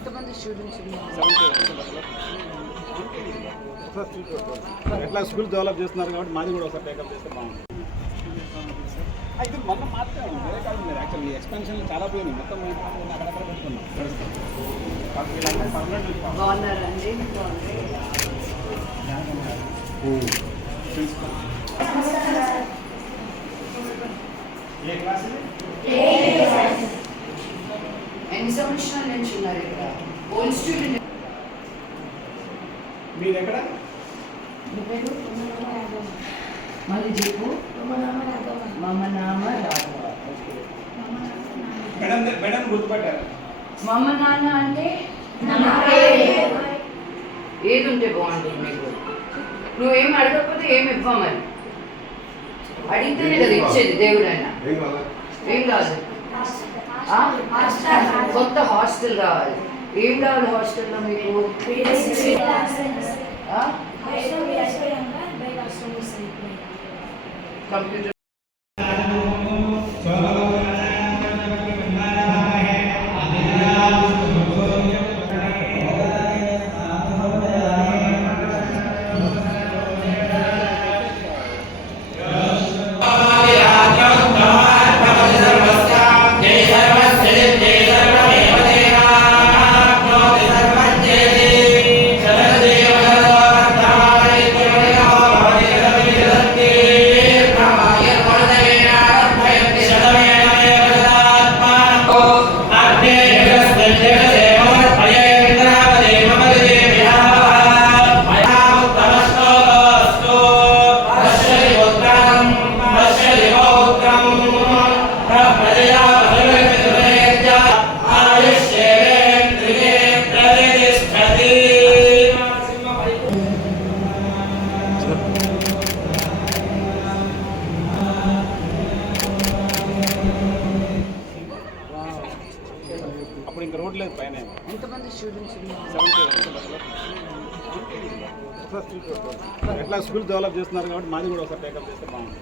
ఎంతమంది స్టూడెంట్స్ ఉన్నారు? 70 ఎట్లా స్కూల్ డెవలప్ చేస్తున్నారు కాబట్టి మాది కూడా ఒకసారి టేకప్ చేస్తే బాగుంటుంది. ఇది మొన్న మాత్రమే వేరే కాదు మీరు యాక్చువల్లీ ఎక్స్పెన్షన్ చాలా పోయింది మొత్తం అక్కడక్కడ పెట్టుకున్నాం. బాగున్నారండి? ఏ క్లాస్ ఎన్ని సంవత్సరాల నుంచి ఉన్నారు ఇక్కడ? Old student. మీరు ఎక్కడ? మళ్ళీ చెప్పు. మమ నామ రాఘవ. మేడం గుర్తుపట్టారు. మమ నాన్న అంటే ఏది ఉంటే బాగుంటుంది మీకు? నువ్వేం అడగకపోతే ఏమి ఇవ్వ మరి. అడిగితేనే కదా ఇచ్చేది దేవుడు అయినా. ఏం కాదు, కొత్త హాస్టల్ కావాలి. ఏం కావాలి హాస్టల్లో మీకు? కంప్యూటర్. అప్పుడు ఇంకా రోడ్ లేదు పైన. ఎంతమంది స్టూడెంట్స్ ఉన్నారు? 70 ఎట్లా స్కూల్ డెవలప్ చేస్తున్నారు కాబట్టి మాది కూడా ఒకసారి టేకప్ చేస్తే బాగుంటుంది.